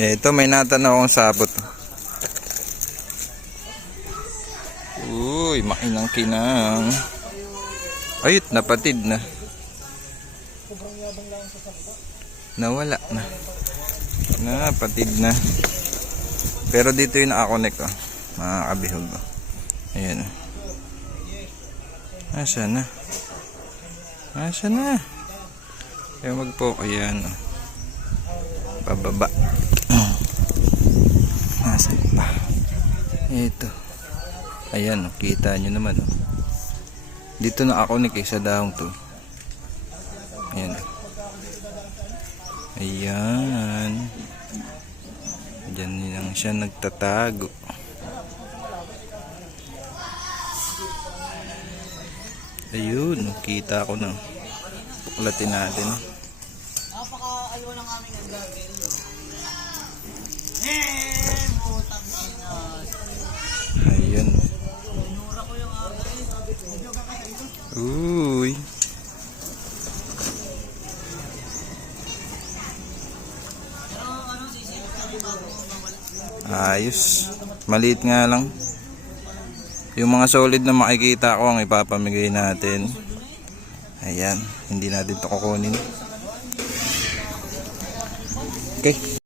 Ito, may natanaw akong sabot. Uy, makinang kinang. Ayut, napatid na. Nawala na. Napatid na. Pero dito yung nakakonect, oh. Mga kabihog, oh. Ayan, oh. Asa na? Asa na? Kaya magpo, ayan, oh. Pababa. Asa pa? Ito. Ayan, oh. Kita nyo naman, oh. Dito nakakonect, sa dahong to. Ayan, oh. Ayan. Diyan lang siya nagtatago. Ayun, kita ko na. Puklatin natin. Napaka-ayaw ng aming ang gagawin. Mutang ina. Ayun. Inura ko yung agay. Uy. Ayos. Maliit nga lang. Yung mga solid na makikita ko ang ipapamigay natin. Ayan. Hindi natin ito kukunin. Okay.